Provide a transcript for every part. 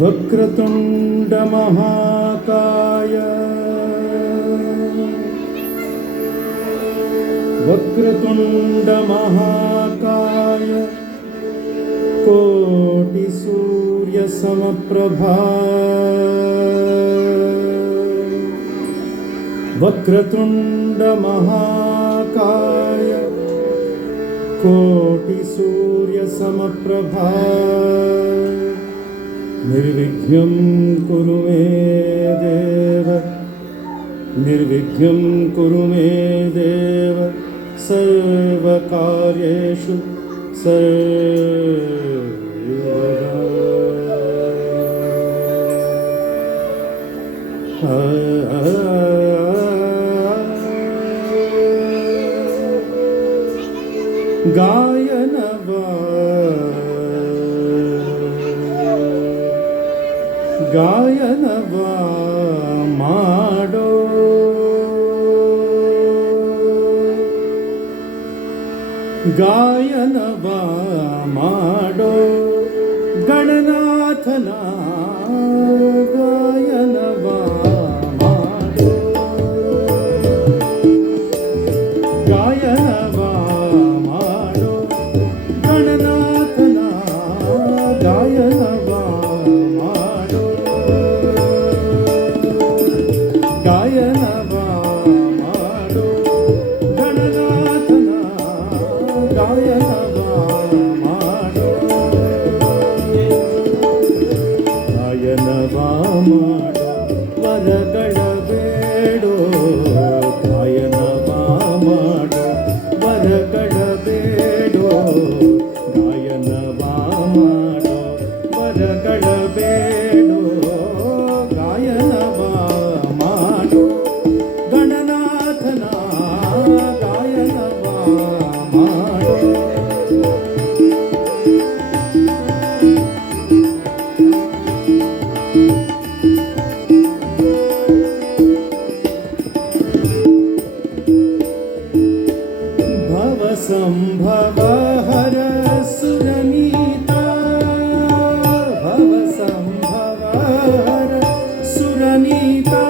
वक्रतुंड महाकाय वक्रतुंड महाकाय कोटि सूर्य समप्रभा वक्रतुंड महाकाय कोटि सूर्य समप्रभा निर्विघ्नं कुरु मे देव निर्विघ्नं कुरु मे देव सर्वकार्येषु सर्वदा। ಗಾಯನವ ಮಾಡೋ ಗಾಯನವ ಮಾಡೋ ಗಣನಾಥನ ಗಾಯನವ ಮಾಡೋ ಗಾಯನವ ಮಾಡೋ ಗಣನಾಥನ ಗಾಯನವ ವರಗಳ ಬೇಡೋ ಗಾಯನವ ಮಾಡೋ ವರಗಳ ಬೇಡೋ ಗಾಯನವ ಮಾಡೋ ವರಗಳ ಬೇಡೋ ಗಾಯನವ ಮಾಡೋ ಗಣನಾಥನ ಗಾಯನವ ಮಾಡೋ संभव हर सुरनीता भव संभव हर सुरनीता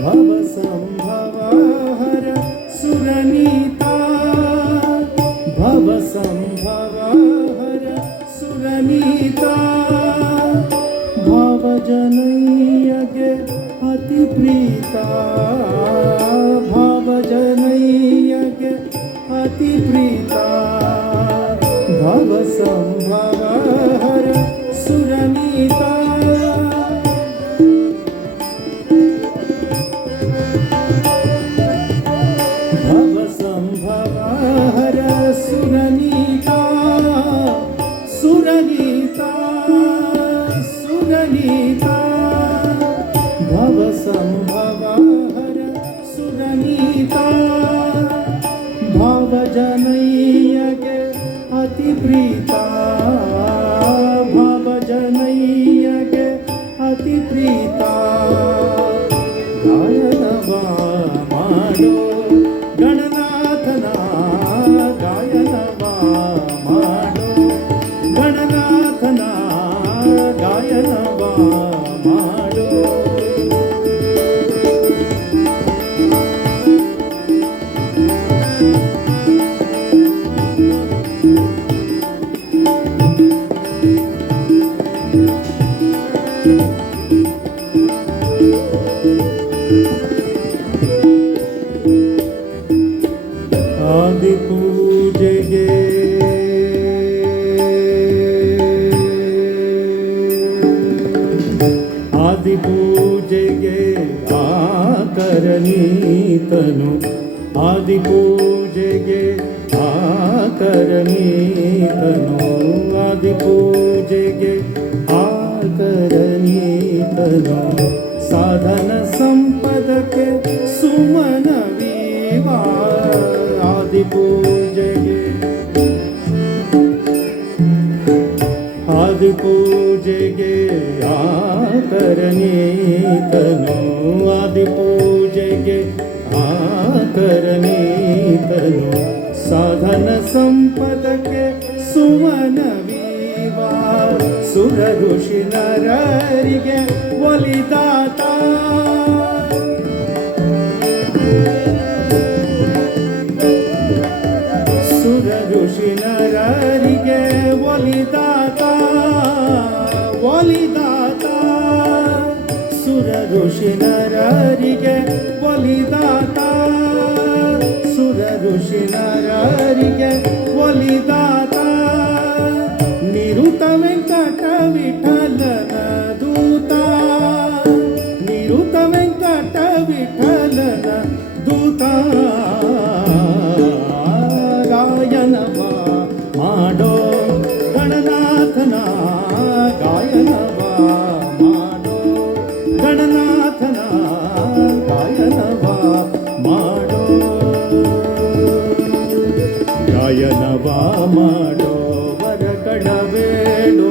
भव संभव हर सुरनीता भव संभव हर सुरनीता भव जनय्यगे अति प्रीता भव जनय्यगे अति प्रीता भव संभव हर सुरनीता भव संभव हर सुरनीता सुरनीता सुरनीता भव संभव हर सुरनीता भव जनय्यगे अति प्रीता भव जनय्यगे अति प्रीता गायनव ಮಾಡೋ ಗಣನಾಥನ ಗಣನಾಥನ ಗಾಯನವ ಮಾಡೋ ಗಣನಾಥನ ಗಾಯನವ ಮಾಡೋ ಆದಿ ಪೂಜೆಗೆ ಆದಿ ಪೂಜೆಗೆ ಆಕರನೀತನು ಆದಿ ಪೂಜೆಗೆ ಆಕರನೀತನು ಆದಿ ಪೂಜೆಗೆ ಆಕರನೀತನು ಸಾಧನ ಸಂಪದಕ್ಕೆ ಸುಮನವೀವಾ ಆದಿ ಪೂಜೆಗೆ ಆದಿ ಪೂಜೆಗೆ ಆಕರನೀತನು ಆದಿ ಪೂಜೆಗೆ ಆಕರನೀತನು ಸಾಧನ ಸಂಪದಕ್ಕೆ ಸುಮನವೀವಾ ಸುರ ಋಷಿ ನರರಿಗೆ ಒಲಿದಾತ ಸುರ ಋಷಿ ನರರಿಗೆ ಒಲಿದಾತ ಒಲಿದಾತ ಸುರ ಋಷಿ ನರರಿಗೆ ಒಲಿದಾತ ಸುರ ಋಷಿ ನರರಿಗೆ ಒಲಿದಾತ ನಿರುತ ವೆಂಕಟ ವಿಠಲನ ದೂತ ನಿರುತ ವೆಂಕಟ ವಿಠಲನ ದೂತ ಗಾಯನವ ಮಾಡೋ ಗಣನಾಥನ ಗಾಯನವ ಮಾಡೋ ಗಣನಾಥನ ಗಾಯನವ ಮಾಡೋ ಗಾಯನವ ಮಾಡೋ ವರಗಳ ಬೇಡೋ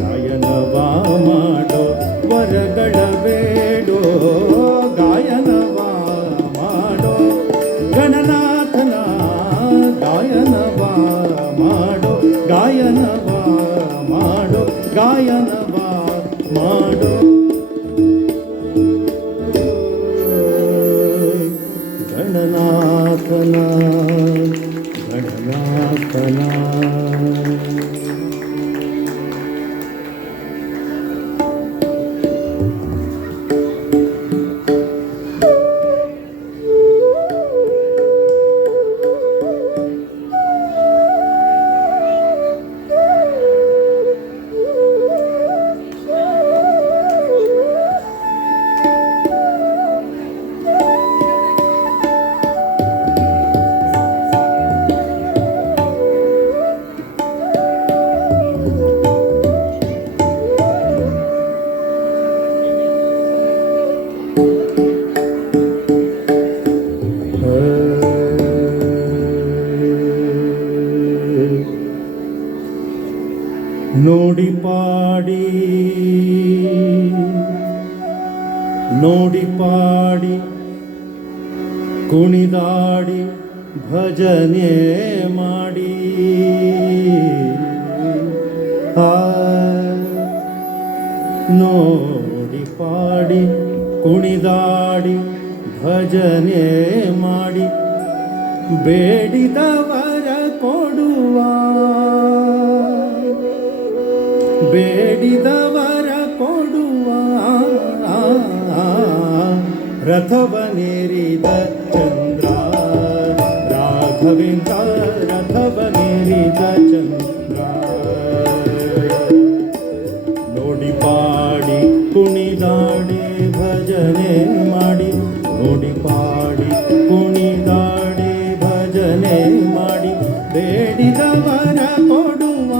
ಗಾಯನವ ಮಾಡೋ ವರಗಳ ಬೇಡೋ ಗಾಯನವ ಮಾಡೋ ಗಣನಾಥನ ಗಾಯನವ ಮಾಡೋ ಗಾಯನವ ಮಾಡೋ ಗಾಯನವ ಮಾಡೋ ಗಣನಾಥನ ಗಣನಾಥನ ನೋಡಿ ಪಾಡಿ ನೋಡಿ ಪಾಡಿ ಕುಣಿದಾಡಿ ಭಜನೆ ಮಾಡಿ ನೋಡಿ ಪಾಡಿ ಕುಣಿದಾಡಿ ಭಜನೆ ಮಾಡಿ ಬೇಡಿದವರ ಕೊಡುವ ಬೇಡಿದವರ ಕೊಡುವ ರಥವನೇರಿದ ಚಂದ್ರ ರಾಘವೇಂದ್ರ ರಥವನೇರಿದ ಚಂದ್ರ ನೋಡಿ ಪಾಡಿ ಕುಣಿದಾಡಿ ಭಜನೆ ಮಾಡಿ ನೋಡಿ ಪಾಡಿ ಕುಣಿದಾಡಿ ಭಜನೆ ಮಾಡಿ ಬೇಡಿದವರ ಕೊಡುವ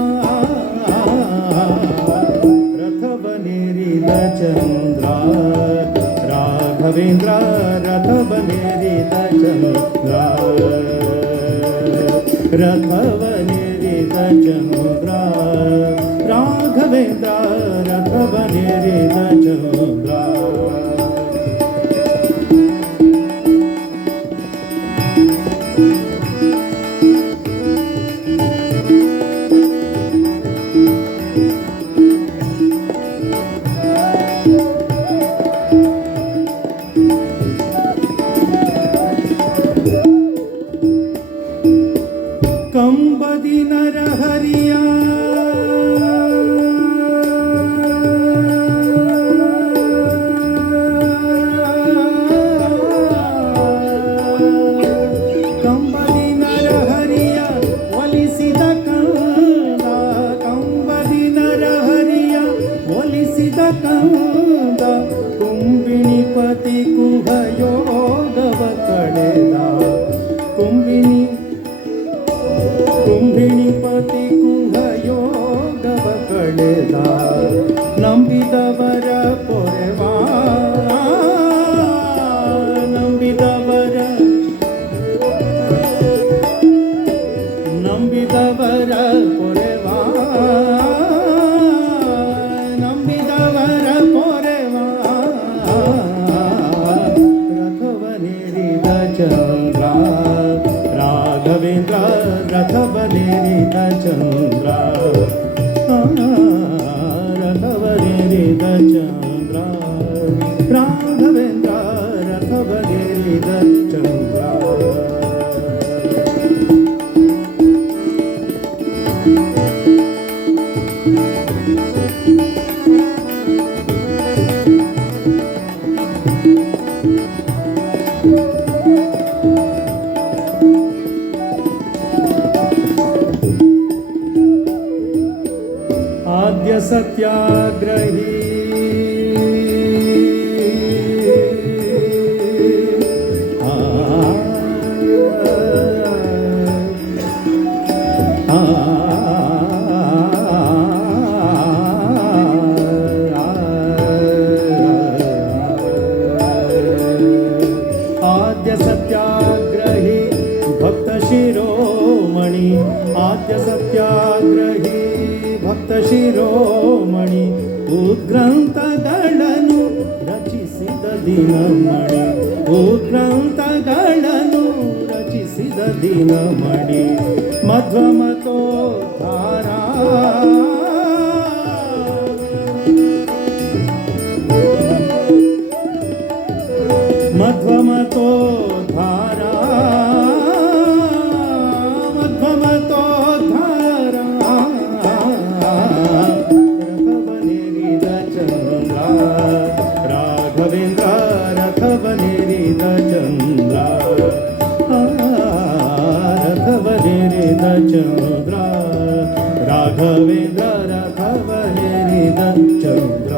ರಥವನೇರಿದ ಚಂದ್ರ ರಾಘವೇಂದ್ರ ರಥವನೇರಿದ ಚಂದ್ರ ರಥವನೇರಿದ ಚಂದ್ರ ರಾಘವೇಂದ್ರ ರಥವನೇರಿದ ಚಂದ್ರ ಚಂದ್ರ ರಥವನೇರಿದ ಚಂದ್ರ ರಾಘವೇಂದ್ರ ರಥವನೇರಿದ ಚಂದ್ರ आद्य सत्याग्रही आद्य सत्याग्रही भक्त शिरोमणि आद्य सत्याग्रही ಭಕ್ತ ಶಿರೋಮಣಿ ಉದ್ಗ್ರಂಥಗಳನ್ನು ರಚಿಸಿದ ದಿನಮಣಿ ಉದ್ಗ್ರಂಥಗಳನ್ನು ರಚಿಸಿದ ದಿನಮಣಿ ಮಧ್ವಮತೋದ್ಧಾರ ಮಧ್ವಮತೋದ್ಧಾರ ರಾಘವೇಂದ್ರ ರಥವನೇರಿದ ಚಂದ್ರ ರಥವನೇರಿದ ಚಂದ್ರ ರಾಘವೇಂದ್ರ ರಥವನೇರಿದ ಚಂದ್ರ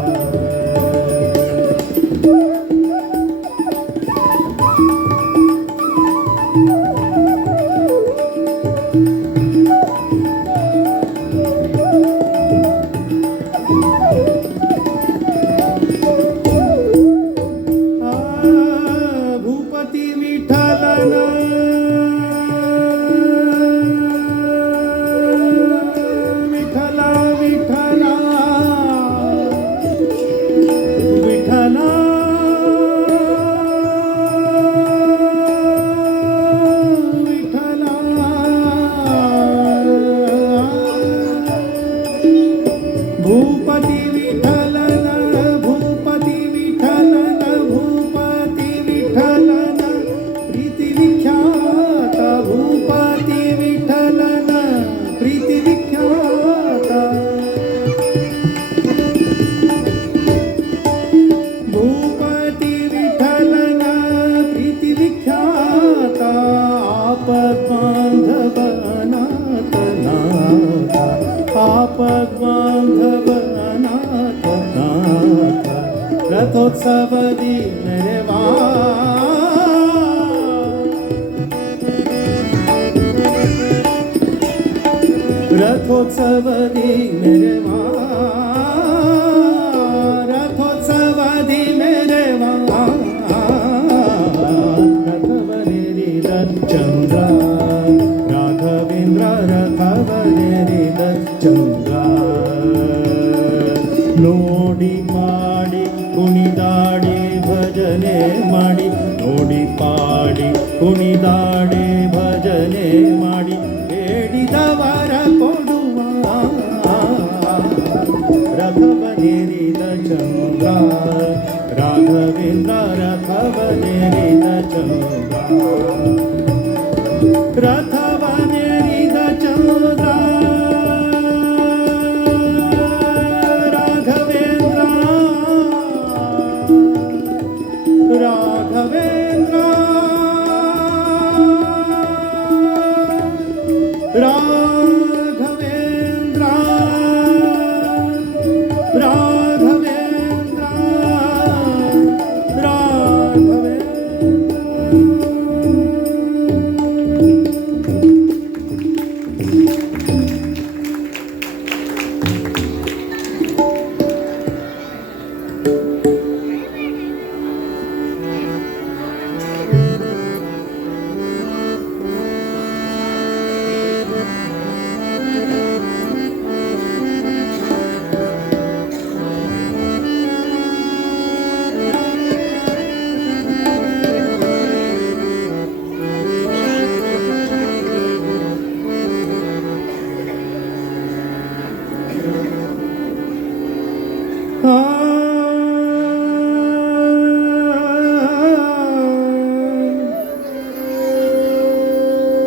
ಭೂಪತಿ ವಿಠಲನ ಭೂಪತಿ ವಿಠಲನ ಭೂಪತಿ ವಿಠಲನ ಪ್ರೀತಿ ವಿಖ್ಯಾತ ಭೂಪತಿ ವಿಠಲನ ಪ್ರೀತಿ ವಿಖ್ಯಾತ ಭೂಪತಿ ವಿಠಲನ ಪ್ರೀತಿ ವಿಖ್ಯಾತ ಆಪದ್ಬಾಂಧವನಾಥನಾಥ ಆಪದ್ಬಾಂಧವನಾಥನಾಥ ರಥೋತ್ಸವದಿ ಮೆರೆವಾ ರಥೋತ್ಸವದಿ ಮೆರೆವಾ ರಥೋತ್ಸವದಿ ಮೆರೆವಾ ರಥವನೇರಿದ ಚಂದ್ರ ರಾಘವೇಂದ್ರ ರಥವನೇರಿದ ಚಂದ್ರ ನೋಡಿ ಮಾಡಿ ಕುಣಿದಾಡಿ ಭಜನೆ ಮಾಡಿ ನೋಡಿ ಪಾಡಿ ಕುಣಿದಾಡಿ ಭಜನೆ ಮಾಡಿ ಬೇಡಿದವರ ಕೊಡುವ ರಥವನೇರಿದ ಚಂದ್ರ ರಾಘವೇಂದ್ರ ರಥವನೇರಿದ ಚಂದ್ರ ರಥವನೇರಿದ ಚಂದ್ರ ರಾಘವೇಂದ್ರ ರಾಘವೇಂದ್ರ ರಾಘವೇಂದ್ರ ರಾಘವೇಂದ್ರ ರಾಘವೇಂದ್ರ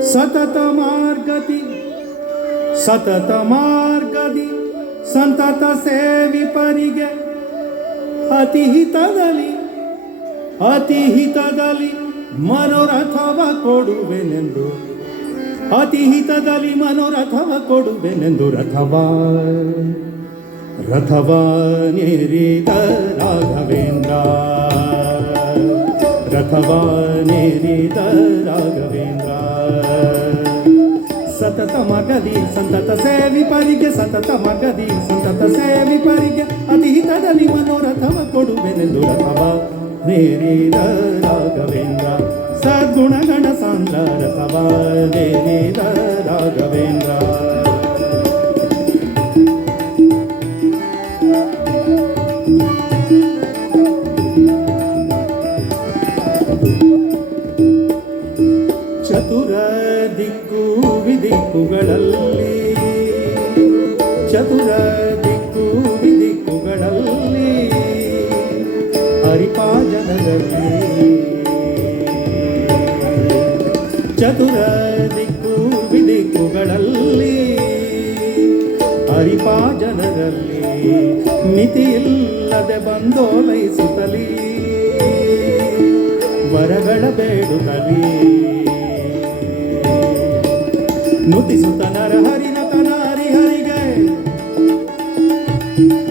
ಸತತ ಮಾರ್ಗದಿ ಸತತ ಮಾರ್ಗದಿ ಸಂತತ ಸೇವಿಪರಿಗೆ ಅತಿಹಿತದಲ್ಲಿ ಮನೋರಥವ ಕೊಡುವೆನೆಂದು ಅತಿಹಿತದಲ್ಲಿ ಮನೋರಥವ ಕೊಡುವೆನೆಂದು ರಥವಾನೇರಿದ ರಾಘವೇಂದ್ರ ರಥವಾನೇರಿದ ರಾಘವೇಂದ್ರ ಸತತ ಮಗದಿ ಸಂತತ ಸೇವಿಪರಿಗೆ ಸತತ ಮಗದಿ ಸಂತತ ಸೇವಿಪರಿಗೆ ಅತಿಹಿತದಲ್ಲಿ ಮನೋರಥವ ಕೊಡುವೆನೆಂದು ರಥವಾನೇರಿದ ರಾಘವೇಂದ್ರ ಸದ್ಗುಣಗಣ ಸಾಂದ್ರ ರಥವಾನೇರಿದ ರಾಘವೇಂದ್ರ ಚತುರ ದಿಕ್ಕು ವಿದಿಕ್ಕುಗಳಲ್ಲಿ ಚತುರ ದಿಕ್ಕು ವಿದಿಕ್ಕುಗಳಲ್ಲಿ ಹರಿಪಾಜನದಲ್ಲಿ ಚತುರ ದಿಕ್ಕು ವಿದಿಕ್ಕುಗಳಲ್ಲಿ ಹರಿಪಾಜನರಲ್ಲಿ ಮಿತಿಯಿಲ್ಲದೆ ಬಂದೋಲೈಸುತ್ತಲೀ ವರಗಳ ಬೇಡುತ್ತಲೀ ನುತಿಸುತ್ತ ನರಹರಿನತನಾರಿ ಹರಿಗೆ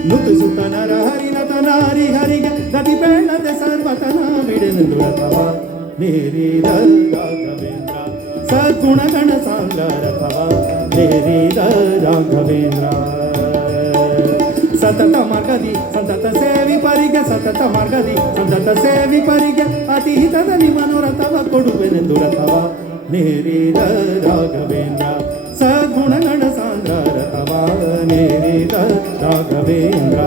ನುತಿಸುತ್ತ ನರಹರಿನತನಾರಿ ಹರಿಗೆ ಗತಿ ಬೇಡದೆ ಸರ್ವತನ ಬಿಡೆನೆಂದು ರಥವಾ ನೇರಿದ ರಾಘವೇಂದ್ರ ಸದ್ಗುಣಗಣ ಸಾಂದ್ರ ರಥವಾ ನೇರಿದ ರಾಘವೇಂದ್ರ ಸತತ ಮಾರ್ಗದಿ ಸಂತತ ಸೇವಿಪರಿಗೆ ಸತತ ಮಾರ್ಗದಿ ಸಂತತ ಸೇವಿಪರಿಗೆ ಅತಿಹಿತದಲ್ಲಿ ಮನೋರಥವ ಕೊಡುವೆನೆಂದು ರಥವಾ ನೇರಿದ ರಾಘವೇಂದ್ರ ಸದ್ಗುಣಗಣ ಸಾಂದ್ರ ರಥವಾ ನೇರಿದ ರಾಘವೇಂದ್ರ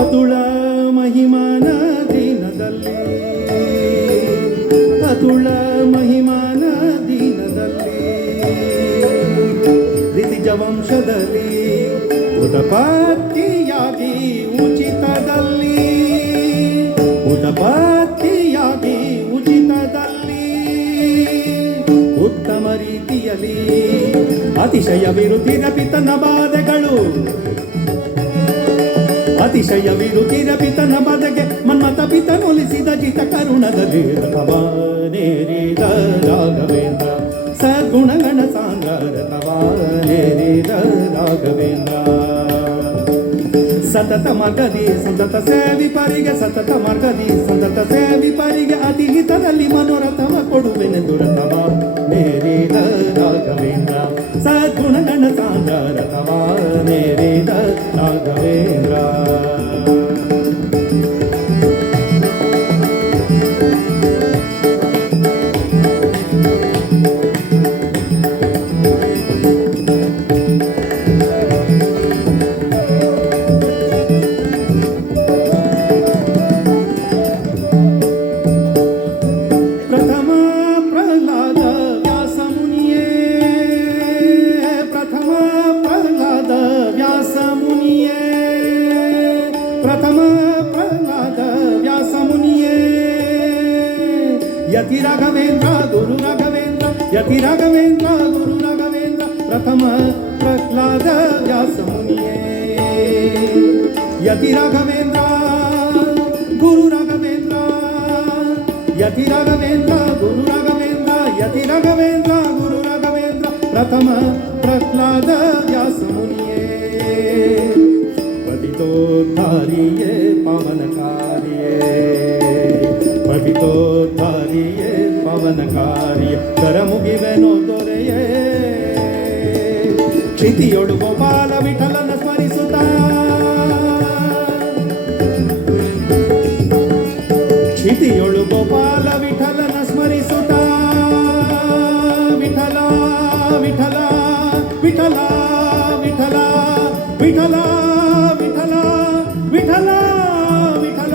ಅತುಳ ಮಹಿಮನ ದೀನದಲ್ಲಿ ಅತುಳ ಮಹಿಮನ ದೀನದಲ್ಲಿ ಋತಿಜ ವಂಶದಲ್ಲಿ ಉತಪತ್ತಿಯಾಗಿ ಉಚಿತದಲ್ಲಿ ಉತಪತ್ತಿಯಾಗಿ ಉಚಿತದಲ್ಲಿ ಉತ್ತಮ ರೀತಿಯಲ್ಲಿ ಅತಿಶಯ ವಿರುದ್ಧಿರ ಪಿತನ ಬಾಧೆಗಳು ಅತಿಶಯ ವಿರುದ್ಧಿರ ಪಿತನ ಬದಗೆ ಮನ್ಮಥ ಪಿತನೊಲಿಸಿದ ಜಿತ ಕರುಣದಲ್ಲಿ ರಥವಾನೇರಿದ ರಾಘವೇಂದ್ರ ಸದ್ಗುಣಗಣ ಸಾಂದ್ರ ರಥವಾನೇರಿದ ರಾಘವೇಂದ್ರ ಸತತ ಮಾರ್ಗದಿ ಸಂತತ ಸೇವಿಪರಿಗೆ ಸತತ ಮಾರ್ಗದಿ ಸಂತತ ಸೇವಿಪರಿಗೆ ಅತಿಹಿತದಲ್ಲಿ ಮನೋರಥವ ಕೊಡುವೆನೆಂದು ರಥವಾನೇರಿದ ರಾಘವೇಂದ್ರ ಸದ್ಗುಣಗಣ ಸಾಂದ್ರ ರಥವಾನೇರಿದ ರಾಘವೇಂದ್ರ ಯತಿ ರಾಘವೇಂದ್ರ ಗುರು ರಾಘವೇಂದ್ರ ಯತಿ ರಾಘವೇಂದ್ರ ಗುರು ರಾಘವೇಂದ್ರ ಪ್ರಥಮ ಪ್ರಹ್ಲಾದ ವ್ಯಾಸ ಮುನಿಯೇ ಯತಿ ರಾಘವೇಂದ್ರ ಗುರು ರಾಘವೇಂದ್ರ ಯತಿ ರಾಘವೇಂದ್ರ ಗುರು ರಾಘವೇಂದ್ರ ಯತಿ ರಾಘವೇಂದ್ರ ಗುರು ರಾಘವೇಂದ್ರ ಪ್ರಥಮ ಪ್ರಹ್ಲಾದ ವ್ಯಾಸ ಮುನಿಯೇ ಪತಿತೋದ್ಧಾರಿಯೇ ಪಾವನಕಾರಿಯೇ ಪವಿತೋದ್ಧಾರಿಯೇ ಪವನಕಾರಿಯೇ ಕರ ಮುಗಿವೆನೋ ದೊರೆಯೇ ಕ್ಷಿತಿಯೊಳು ಗೋಪಾಲ ವಿಠಲನ ಸ್ಮರಿಸುತ್ತ ಕ್ಷಿತಿಯೊಳು ಗೋಪಾಲ ವಿಠಲನ ಸ್ಮರಿಸುತ್ತ ವಿಠಲ ವಿಠಲ ವಿಠಲ ವಿಠಲ ವಿಠಲ ವಿಠಲ ವಿಠಲ ವಿಠಲ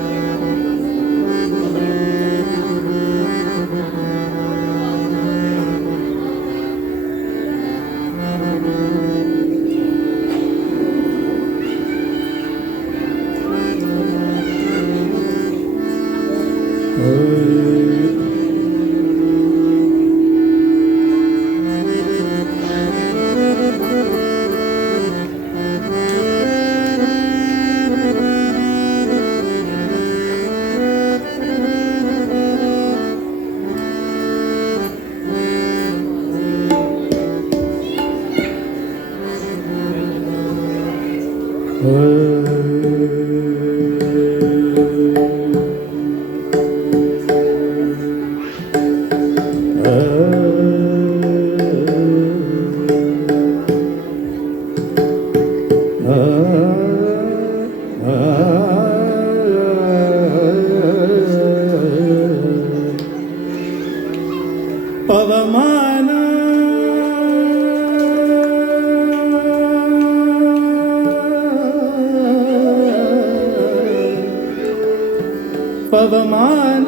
ಪವಮಾನ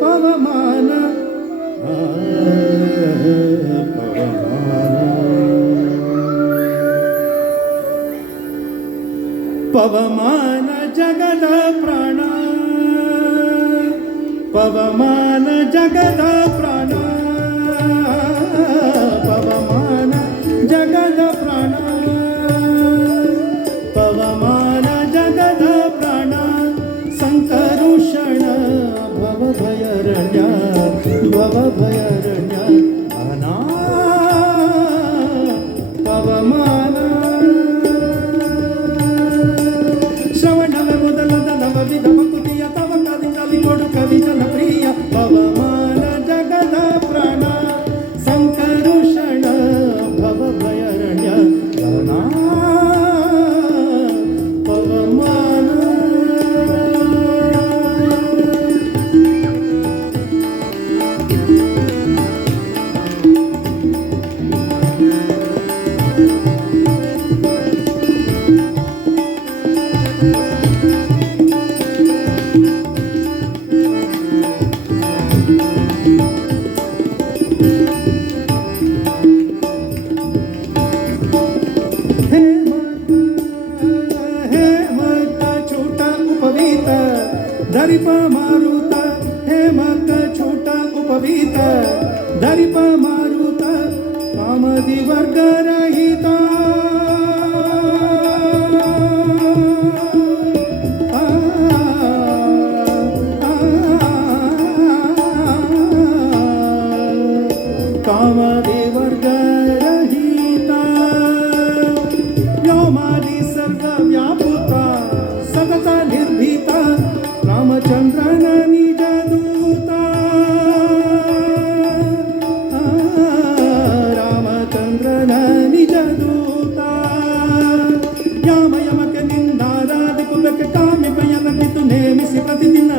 ಪವಮಾನ ಪವಮಾನ ಜಗದ ಪ್ರಾಣ ಪವಮಾನ ಜಗದ ಪ್ರಾಣ ಪವಮಾನ ಜಗದ ಪ್ರಾಣ ಪವಮಾನ ಜಗದ ಪ್ರಾಣ ಸಂಕರುಷಣ ಭವಭಯರಣ್ಯ ಭವಭಯರಣ್ಯ ಅನಾ ಪವಮಾನ ಶ್ರವಣವೇ ಮೊದಲದ ನವವಿಧ ಭಕುತಿಯ ತವ ಕವಿತಲಿ ಕೊಡು ಕವಿ ಜನಪ್ರಿಯ ಪವಮಾನ ಜಗದ ಪ್ರಾಣ ಸಂಕರುಷಣ ಭವಭಯರಣ್ಯ ಅನಾ ಪವಮಾನ दरिप मारुत हेमक छोटा उपवीत दरिप मारुत कामदि वर्ग रहित कामदि वर्ग रहित व्योमादि सर्व व्यापृत सतत निर्भीत ರಾಮಚಂದ್ರನ ನಿಜ ದೂತ ರಾಮಚಂದ್ರನ ನಿಜ ದೂತ ಯಾಮ ಯಮಕ್ಕೆ ನಿಂದಾರಾಧಿಪುರಕ್ಕೆ ಕಾಮಿಪಯನಗಿದ್ದು ನೇಮಿಸಿ ಪ್ರತಿದಿನ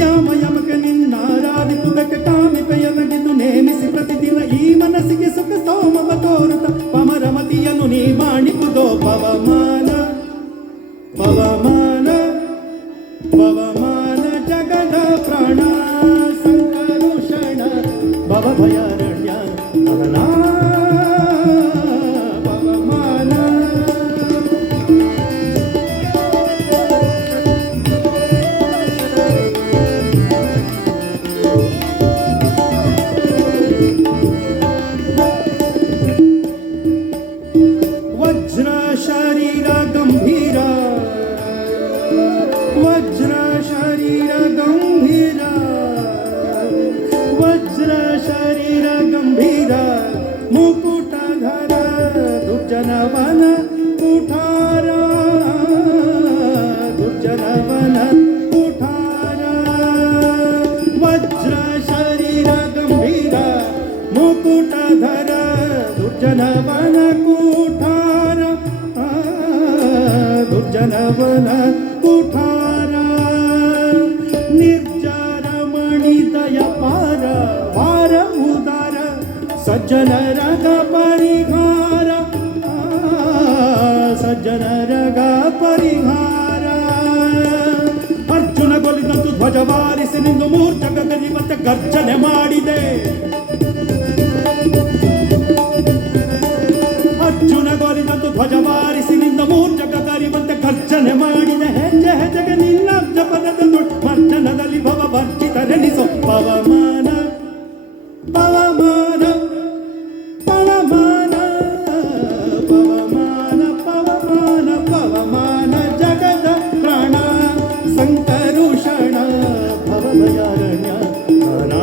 ಯಾಮ ಯಮಕ್ಕೆ ನಿಂದಾರಾಧಿಪುರಕ್ಕೆ ಕಾಮಿಪಯನಗಿದ್ದು ನೇಮಿಸಿ ಪ್ರತಿದಿನ ಈ ಮನಸ್ಸಿಗೆ ಸುಖ ಸೋಮವ ತೋರುತ್ತ ಪಮರಮತಿಯನ್ನು ನೀ ಮಾಡಿಪುದೋ ಪವಮಾನ ಪವಮಾನ ಪವಮಾನ ಜಗದ ಪ್ರಾಣ ಸಂಕರುಷಣ ಭವಭಯಾರಣ್ಯ ಅನಾ ಪವಮಾನ ವಜ್ರ ಶರೀರ ಗಂಭೀರ ವಜ್ರ ಶರೀರ ಗಂಭೀರ ವಜ್ರ ಶರೀರ ಗಂಭೀರ ಮುಕುಟಧರ ದುರ್ಜನವನ ಕುಠಾರ ದುರ್ಜನವನ ಕುಠಾರ ವಜ್ರ ಶರೀರ ಗಂಭೀರ ಮುಕುಟಧರ ದುರ್ಜನವನ ಕುಠಾರ ದುರ್ಜನವನ ಕುಠಾರ ನಿರ್ಜರ ಮಣಿದಯ ಪಾರ ಪಾರ ಉದಾರ ಸಜ್ಜನರಗ ಪರಿಹಾರ ಸಜ್ಜನರಗ ಪರಿಹಾರ ಅರ್ಜುನ ಗೊಲಿದಂತು ಧ್ವಜವಾರಿಸಿ ನಿಂದು ಮೂರ್ಛಕದಲ್ಲಿ ಮತ್ತೆ ಗರ್ಜನೆ ಮಾಡಿದೆ ಅರ್ಜುನ ಗೋಲಿದಂತು ಧ್ವಜವಾರಿಸಿ ನಿಂದ ಮೂರ್ಛಕರಿವಂತೆ ಗರ್ಜನೆ ಮಾಡಿದೆ ಹೆಜ್ಜೆ ಹೆಜ್ಜೆಗೆ ನಿನ್ನ ಜಪದ ಮರ್ಜನದಲ್ಲಿ ಭವ ವರ್ಜಿತರೆನಿಸೋ ಪವಮಾನ ಪವಮಾನ ಪವಮಾನ ಪವಮಾನ ಪವಮಾನ ಪವಮಾನ ಜಗದ ಪ್ರಾಣ ಸಂಕರುಷಣ ಭವಭಯಾರಣ್ಯ ಅನಾ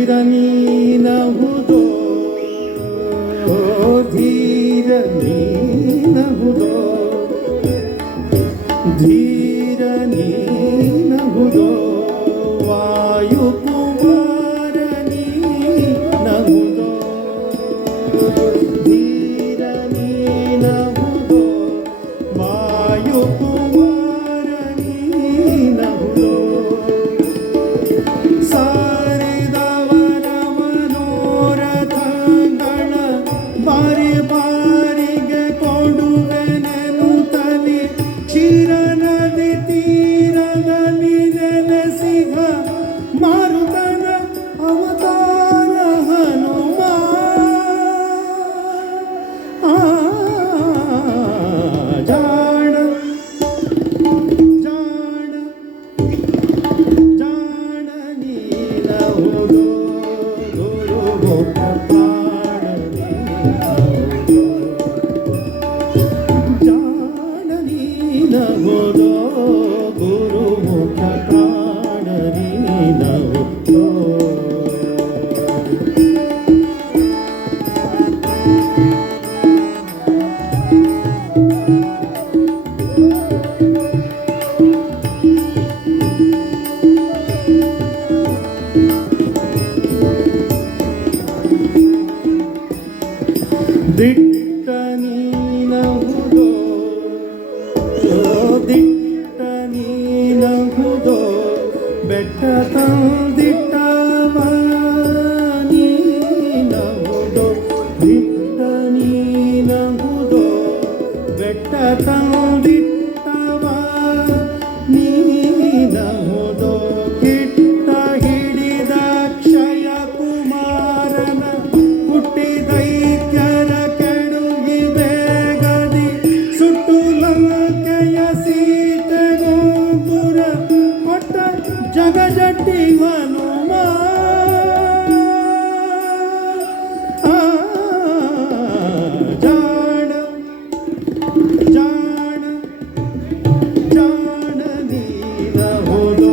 ಧೀರ ನೀನಹುದೋ ಧೀರ ನೀನಹುದೋ ಧೀರ ನೀನಹುದೋ ವಾಯುಕುಮಾರ ನೀನಹುದೋ ಧೀರ ನೀನಹುದೋ ವಾಯುಕುಮಾರ ನೀನಹುದೋ ಸಾರಿದವರ ಮನೋರಥಗಳ ಬಾರಿ ಬಾರಿಗೆ ಕೊಡುವೆನೆನುತ್ತಲಿ ಕ್ಷೀರ ನದಿ ತೀರದಲ್ಲಿ ನೆಲೆಸಿಗ ಮಾರುತನ ಅವತಾರ ಹನುಮ ಜಾಣ ಜಾಣ ಜಾಣ ನೀನಹುದೋ ಗುರು ಮುಖ ಪ್ರಾಣ ನೀನಹುದೋ ಜಾಣ ನೀನಹುದೋ ಗುರು ಮುಖ ಪ್ರಾಣ ನೀನಹುದೋ ದಿಟ್ಟ ನೀನಹುದೋ ದಿಟ್ಟ ನೀನಹುದೋ ಬೆಟ್ಟ ತಂದಿಟ್ಟವ ನೀನಹುದೋ ದಿಟ್ಟ ನೀನಹುದೋ ಬೆಟ್ಟ ತಂದಿಟ್ಟವ ನೀನಹುದೋ ಕಿಟ್ಟ ಹಿಡಿದ ಕ್ಷಯ ಕುಮಾರನ ಹುಟ್ಟಿದೈತ್ಯರ ಕೆಡುಗಿ ಬೇಗದಿ ಸುಟ್ಟು ಲಂಕೆಯ ಸೀತೆಗೋಪುರ ಕೊಟ್ಟ ಜಗಜಟ್ಟಿ ಹನುಮ ಜಾಣ ಜಾಣ ಜಾಣ ನೀನಹುದೋ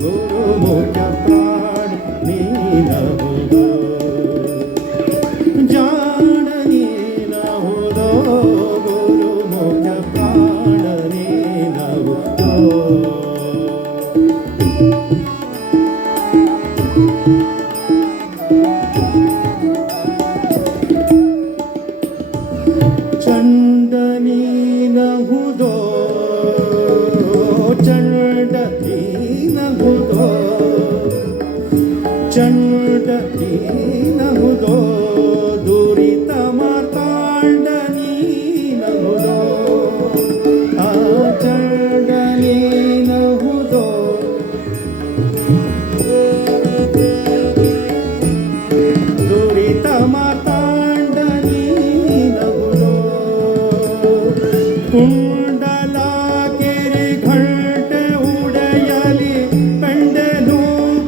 ಗುರು ಮುಖ ಪ್ರಾಣ ನೀನಹುದೋ ಜಾಣ ನೀನಹುದೋ ಗುರು ಮುಖ ಪ್ರಾಣ ನೀನಹುದೋ ಚಂಡ ನೀನಹುದೋ ಚಂಡ ನೀನಹುದೋ ಚಂಡ ನೀನಹುದೋ ದುರಿತ ಮಾರ್ತಾಂಡ ನೀನಹುದೋ ಆ ಚಂಡ ನೀನಹುದೋ ದುರಿತ ಮಾರ್ತಾಂಡ ನೀನಹುದೋ ಕುಂಡಲ ಕೆರೆ ಘಂಟೆ ಉಡೆಯಲಿ ಕಂಡೆನು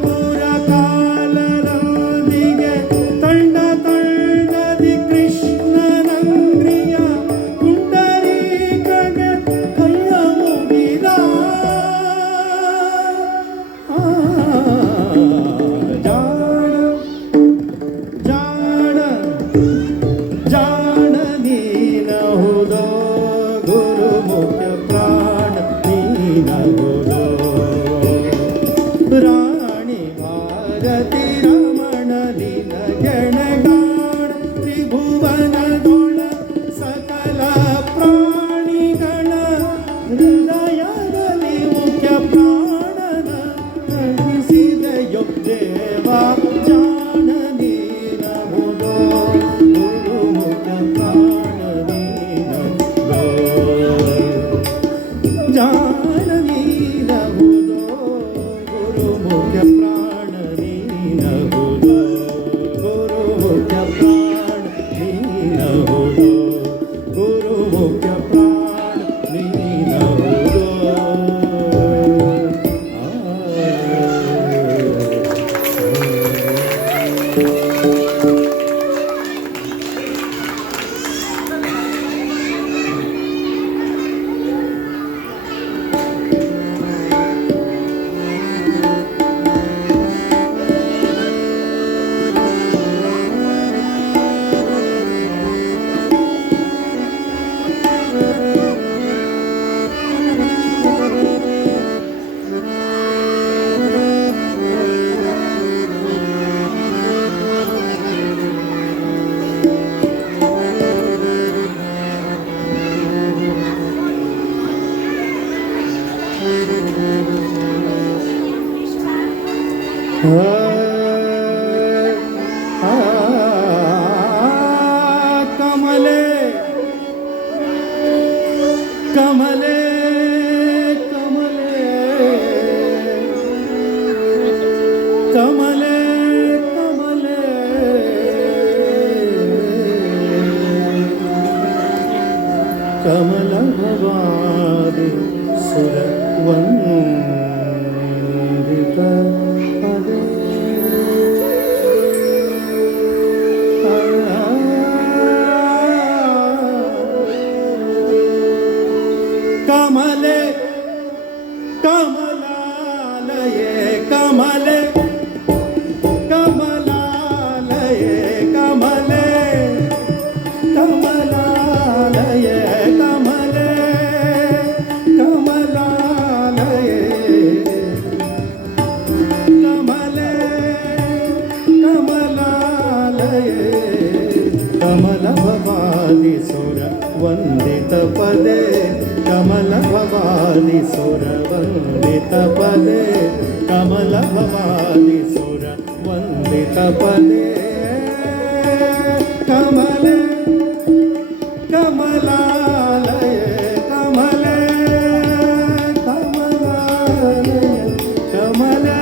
ಪುರ ಕಾಲರೊಂದಿಗೆ ತಂಡ ತಂಡದಿ ಕೃಷ್ಣನಂಗ್ರಿಯ ಪುಂಡರೀಕಗೆ ಕೈಯ ಮುಗಿದ ಜಾಣ ಜಾಣ ಜಾಣ ನೀನಹುದೋ ಗುರು ಮುಖ್ಯ ಪ್ರಾಣ ನೀನಹುದೋ ರಾಣಿ ಭಾರತಿ ರಮಣ ನಿನ ಗೆಣಗಾಣ ತ್ರಿಭುವನದೊಳ ಸಕಲ ಪ್ರಾಣಿಗಳ ಹೃದಯದಲ್ಲಿ ಮುಖ್ಯ ಪ್ರಾಣನ ಕಳಿಸಿದೆಯೋ ದೇವ ಜಾಣ ನೀನಹುದೋ ಗುರು ಮುಖ್ಯ ಪ್ರಾಣ ನೀನಹುದೋ ಜಾಣ ನೀನಹುದೋ ಗುರು ಮುಖ್ಯ ಪ್ರಾಣ ನೀನಹುದೋ ಗುರು ಮುಖ್ಯ ಪ್ರಾಣ ನೀನಹುದೋ ಗುರು ಮುಖ್ಯ ಪ್ರಾಣ ನೀನಹುದೋ ಕಮಲೆ ಕಮಲೆ ಕಮಲೆ ಕಮಲೆ ಕಮಲೆ ಕಮಲ ಭವಾನಿ ಸುರವಂದಿತ ಪದೇ ಕಮಲೆ ಕಮಲಾಲಯೇ ಕಮಲೆ ಕಮಲಾಲಯೇ ಕಮಲೆ ಕಮಲಾಲಯೇ ಕಮಲೆ ಕಮಲಾಲಯೇ ಕಮಲೆ ಕಮಲಾಲಯೇ ಕಮಲ ಭವಾನಿ ಸುರ ವಂದಿತ ಪದೇ ಕಮಲ ಭವಾನಿ ಸುರ ವಂದಿತ ಪದೇ ಕಮಲ ಭವಾನಿ ಸುರ ವಂದಿತ ಪದೇ ಕಮಲೆ ಕಮಲಾಲಯೇ ಕಮಲೆ ಕಮಲಾಲಯೇ ಕಮಲೆ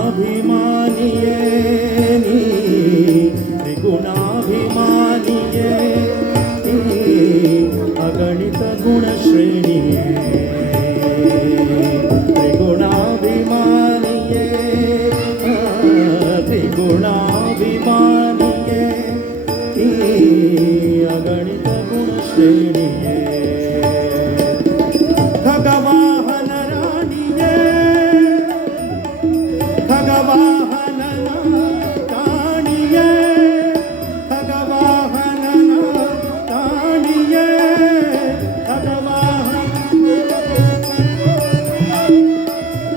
ತ್ರಿಗುಣಾಭಿಮಾನಿಯೇ ನೀ ತ್ರಿಗುಣಾಭಿಮಾನಿಯೇ ನೀ ಅಗಣಿತ ಗುಣಶ್ರೇಣಿಯೇ ತ್ರಿಗುಣಾಭಿಮಾನಿಯೇ ತ್ರಿಗುಣಾಭಿಮಾನಿಯೇ ನೀ ಅಗಣಿತ ಗುಣಶ್ರೇಣಿಯೇ ಖಗವಾಹನ ರಾಣಿಯೇ ಖಗವಾಹನನ ಕಾಣಿಯೇ ಖಗವಾಹನನ ಕಾಣಿಯೇ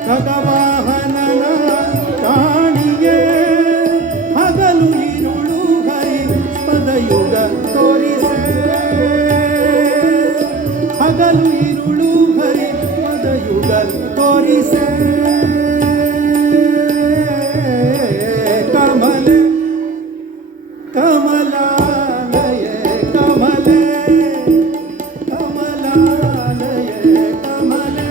ಖಗವಾಹನನ ಕಾಣಿಯೇ ಹಗಲು ಇರುಳು ಹರಿ ಪದಯುಗ ತೋರಿಸೆ ಹಗಲು ಇರುಳು ಹರಿ ಪದಯುಗ ತೋರಿಸೆ ಕಮಲೆ ಕಮಲಾಲಯೇ ಕಮಲೆ ಕಮಲಾಲಯೇ ಕಮಲೆ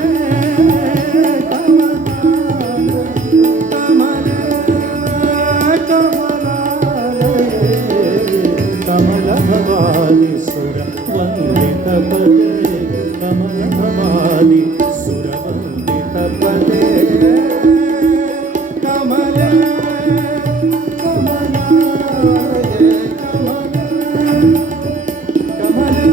ಕಮಲೆ ಕಮಲಾಲಯೇ ಕಮಲ ಭವಾನಿ ಸುರ ವಂದಿತ ಪದೇ ಕಮಲ ಭವಾನಿ ಸುರ ವಂದಿತ ಪದೇ ಕಮಲೆ ಕಮಲಾಲಯೇ ಕಮಲೆ ಕಮಲೆ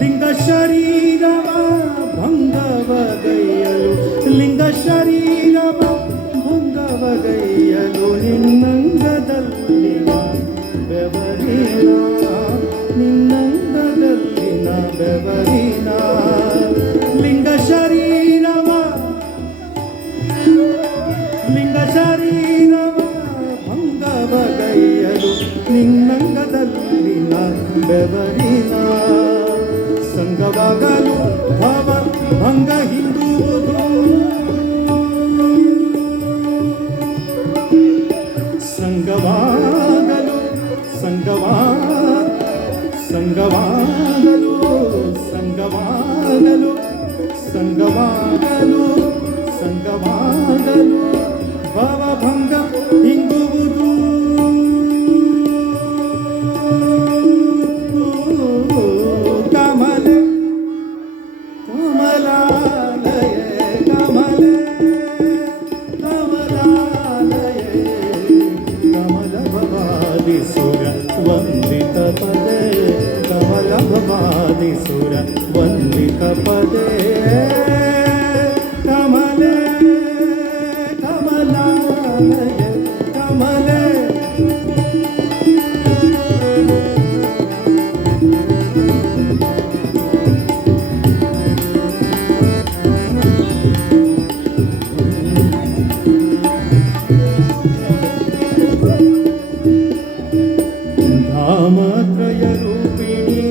ಲಿಂಗ ಶರೀರವ ಭಂಗವಗೈಯಲು ಲಿಂಗ ಶರೀರವ ಭಂಗವಗೈಯಲು ನಿನ್ನಂಗದಲ್ಲಿನ ಬೆವರಿನ ನಿನ್ನಂಗದಲ್ಲಿನ ಬೆವರಿನ ಲಿಂಗ ಶರೀರವ ಭಂಗವಗೈಯಲು ನಿನ್ನಂಗದಲ್ಲಿನ ಬೆವರಿನ ಸಂಗವಾಗಲು ಭವ ಭಂಗ ಹಿಂದುವುದು ಸಂಗವಾಗಲು ಸಂಗವಾಗಲು ಸಂಗವಾಗಲು ಸಂಗವಾಗಲು ಸಂಗವಾಗಲು ಭವಭಂಗ ಹಿಂಗುವುದು पदे कमलभवादिसुर वन्दित पदे कमले कमलालय कमले धामत्रय रूपिणी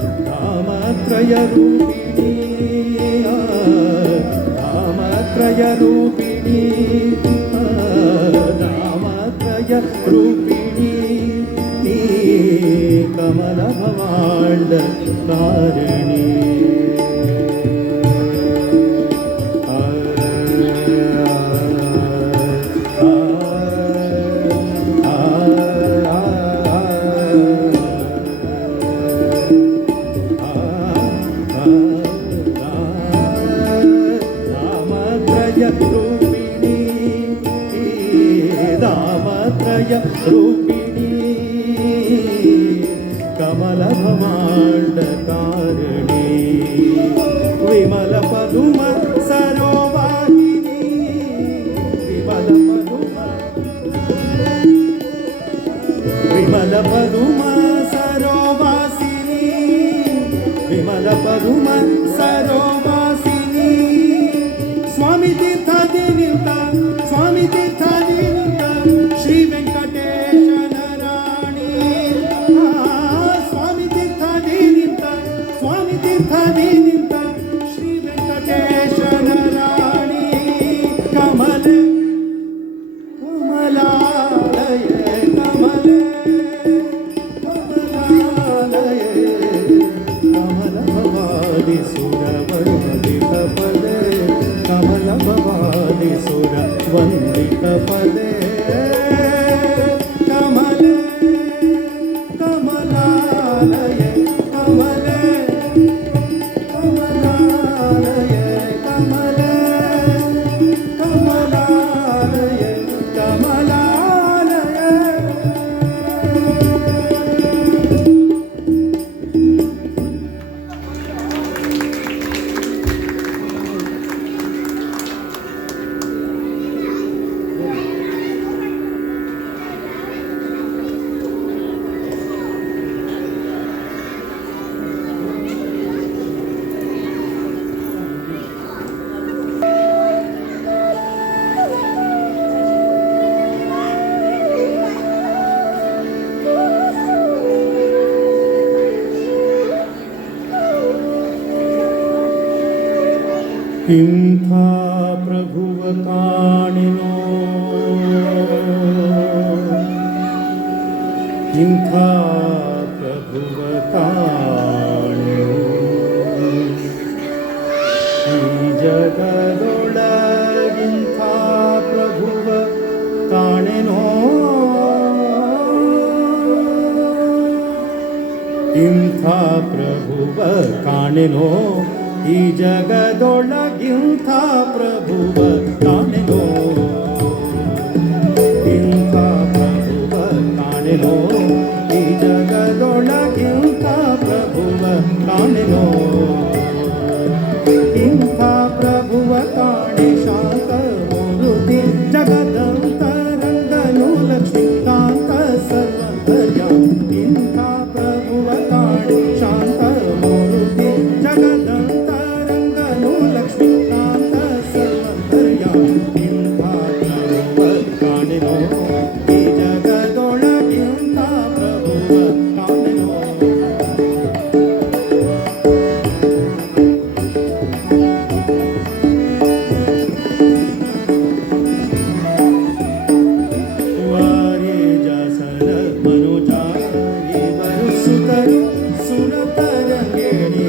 धामत्रय रूपिणी धामत्रय रूपिणी धामत्रय रूपिणी नी कमल भवांड कारिणी दामत्रय रूपिणी कमल भवांड कारिणी विमल पदुम सरोवाहिनी विमल पदुम सरोवासिनी विमल पदुम सरोवासिनी स्वामी तीर्थादि नित्य स्वामी तीर्थादि श्री वेंकटेशन राणी स्वामी तीर्थादि नित्य श्री वेंकटेशन राणी कमले कमलालय कमले कमलालय कमल भवादि सुर वन्दित पदे कमल भवादि सुर वन्दित पदे कमले कमलालय कमले कमलालय कमले कमलालय कमलालय ಇಂಥ ಪ್ರಭುವ ಕಾಣಿನೋ ಇಂಥ ಪ್ರಭುವ ಕಾಣಿನೋ ಈ ಜಗದೊಳಗಿಂಥ ಪ್ರಭುವ ಕಾಣೆನೋ ಇಂಥ ಪ್ರಭುವ ಕಾಣೆನೋ ಈ ಜಗದೊಳಗಿಂಥ ಪ್ರಭುವ ಕಾಣೆನೋ ಇಂಥ ಪ್ರಭುವ ಕಾಣೆನೋ ಈ ಜಗದೊಳಗಿಂಥ ಪ್ರಭುವ ಕಾಣೆನೋ ಇಂಥ ಪ್ರಭುವ ಕಾಣೆ ಶಾಂತ ಮೂರುತಿ ಜಗದಂತರಂಗನು ಲಕ್ಷ್ಮೀಕಾಂತ ಸರ್ವಂತರ್ಯ ಇಂಥ ಪ್ರಭುವ ಕಾಣೆ ಶಾಂತ ಮೂರುತಿ ಜಗದಂತ लक्ष्मीकांत सर्वंतर्य इंಥ प्रभुव काणೆನೋ ಈ ಜಗದೊಳಗಿಂಥ ಪ್ರಭುವ ಕಾಣೆನೋ ವಾರಿ ಜಾಸರ ಮನುಜಾ ಇವರು ಸುತರು ಸುರತರಂಗಿಣಿ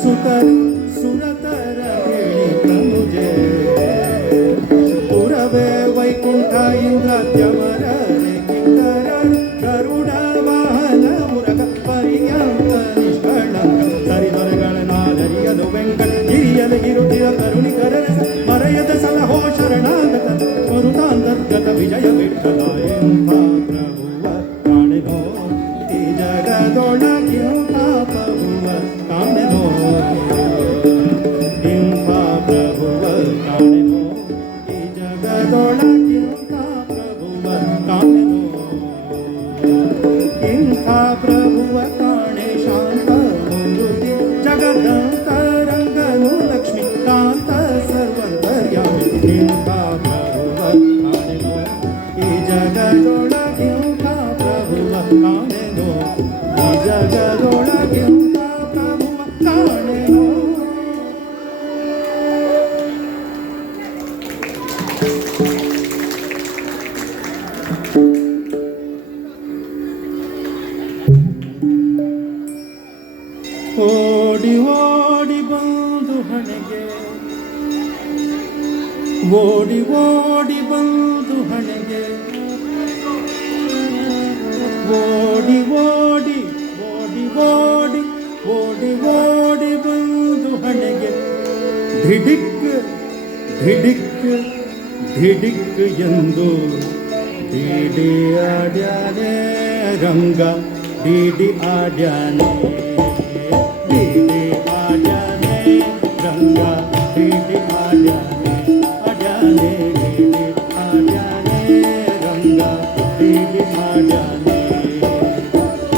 ಸುತರು ಸುರತರ ಮುಜೆ ಪುರವೇ ವೈಕುಂಠ ಇಂದ್ರಾತ್ಯಮರ ಕಿಂಕರ ಗರುಡ ವಾಹ ಈ ಜಗದೊಳಗಿಂಥ ಪ್ರಭುವ ಕಾಣೆನೋ ಇಂಥ ಪ್ರಭುವ ಕಾಣೆನೋ ಈ ಜಗದೊಳಗಿಂಥ ಪ್ರಭುವ ಕಾಣೆನೋ ಇಂಥ ಪ್ರಭುವ ಕಾಣೆ ಶಾಂತ ಮೂರುತಿ ಜಗದಂತರಂಗನು ಲಕ್ಷ್ಮೀಕಾಂತ ಸರ್ವಂತರ್ಯಾಮಿ ಇಂಥ ಪ್ರಭುವ ಕಾಣೆನೋ ಈ ಜಗದೊಳಗಿಂಥ ಪ್ರಭುವ ಕಾಣೆನೋ ಈ ಜಗದೊಳಗಿಂಥ ಪ್ರಭುವ ಕಾಣೆನೋ. ಓಡಿ ಓಡಿ ಬಂದು ಹಣೆಗೆ ಓಡಿ ಓಡಿ ಬಂದು ಹಣೆಗೆ ಓಡಿ ಓಡಿ ಓಡಿ ಓಡಿ ಓಡಿ ಓಡಿ ಬಂದು ಹಣೆಗೆ ಧಿಡಿಕ್ ಧಿಡಿಕ್ ಧಿಡಿಕ್ ಎಂದು ಡಿಡಿ ಆಡ್ಯಾನೆ ರಂಗ ಡಿಡಿ ಆಡ್ಯಾನೆ ಡಿಡಿ ಆಡ್ಯಾನೆ ರಂಗ ಡಿಡಿ ಆಡ್ಯಾನೆ ಆಡ್ಯಾನೆ ಡಿಡಿ ಆಡ್ಯಾನೆ ರಂಗ ಡಿಡಿ ಆಡ್ಯಾನೆ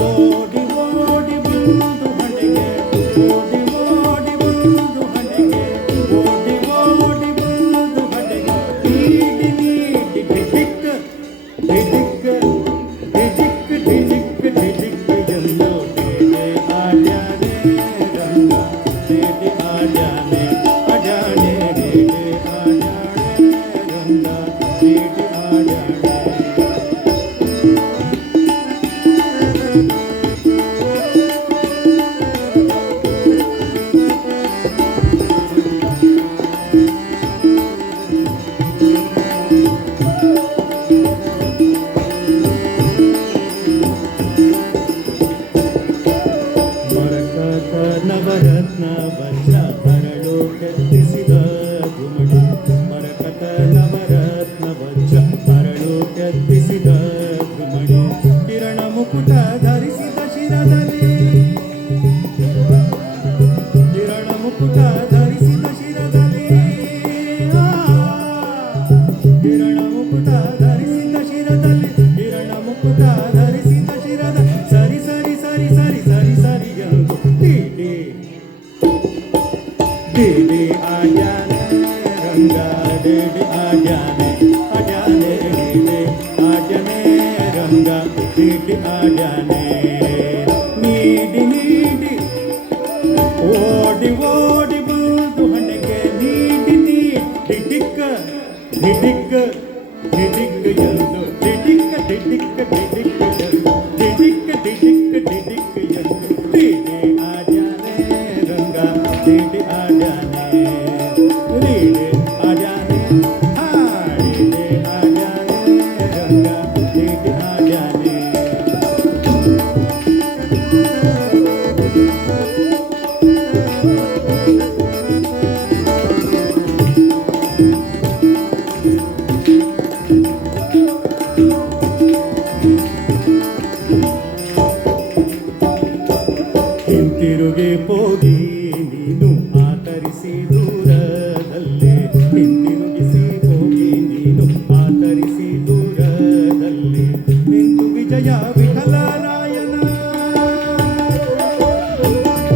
ಓಡಿ ಓಡಿ ಬಂದು ಹಣೆಗೆ ಓಡಿ ಓಡಿ ಬಂದು ಹಣೆಗೆ ಓಡಿ ಓಡಿ ಬಂದು ಹಣೆಗೆ ನೀಡಿ ನೀಡಿ ಡಿಡಿಕ್ ಡಿಡಿಕ್ ಡಿಡಿಕ್ ಡಿಡಿಕ್ ಡಿಡಿಕ್ ಎಂದು ಡಿಡಿ ಆಡ್ಯಾನೆ ರಂಗ ಡಿಡಿ ಆಡ್ಯಾನೆ ಆಡ್ಯಾನೆ ಡಿಡಿ ಆಡ್ಯಾನೆ ರಂಗ ಡಿಡಿ ಆಡ್ಯಾನೆ. ಮರಕತ ನವರತ್ನ ವಜ್ರ ಹರಳು ಕೆತ್ತಿಸಿದ ಗುಮಡಿ ಮರಕತ ನವರತ್ನ ವಜ್ರ ಹರಳು ಕೆತ್ತಿಸಿದ ಗುಮಡಿ ಕಿರಣ ಮುಕುಟ ಧರಿಸಿದ ಶಿರದಲ್ಲಿ ಕಿರಣ ಮುಕುಟ ಧರಿಸಿದ ಶಿರದಲ್ಲಿ ಕಿರಣ ಮುಕುಟ ಧರಿಸಿದ ಶಿರದಲ್ಲಿ ಕಿರಣ ಮುಕುಟ ಧರಿಸಿದ ಶಿರದ ಸರಿ ಸರಿ ಸರಿ ಸರಿ ಸರಿ ಸರಿ ಎಂದು ಡಿಡಿ ಡಿಡಿ ಆಡ್ಯಾನೆ ರಂಗ ಡಿಡಿ ಆಡ್ಯಾನೆ ಆಡ್ಯಾನೆ ಡಿಡಿ ಆಡ್ಯಾನೆ ರಂಗ ಡಿಡಿ ಆಡ್ಯಾನೆ ನೀಡಿ ನೀಡಿ ಓಡಿ ಓಡಿ ಬಂದು ಹಣೆಗೆ ನೀಡಿ ನೀಡಿ ಡಿಡಿಕ್ ಡಿಡಿಕ್ ಡಿಡಿಕ್ ಎಂದು ಡಿಡಿಕ್ ಡಿಡಿಕ್ ಡಿಡಿಕ್ ಎಂದು ಡಿಡಿಕ್ ಡಿಡಿಕ್ ಡಿಡಿಕ್ ಎಂದು ಡಿಡಿ ಆಡ್ಯಾನೆ ರಂಗ ಡಿಡಿ ಆಡ್ಯಾನೆ ಡಿಡಿ ಆಡ್ಯಾನೆ ಡಿಡಿ ಆಡ್ಯಾನೆ ರಂಗ ಡಿಡಿ ಆಡ್ಯಾನೆ. ಹಿಂತಿರುಗಿ ಹೋಗಿ ನೀನು ಆತರಿಸಿ ದೂರದಲ್ಲೇ ಹಿಂತಿರುಗಿಸಿ ಹೋಗಿ ನೀನು ಆತರಿಸಿ ದೂರದಲ್ಲಿ ನಿಂತು ವಿಜಯ ವಿಠಲರಾಯನ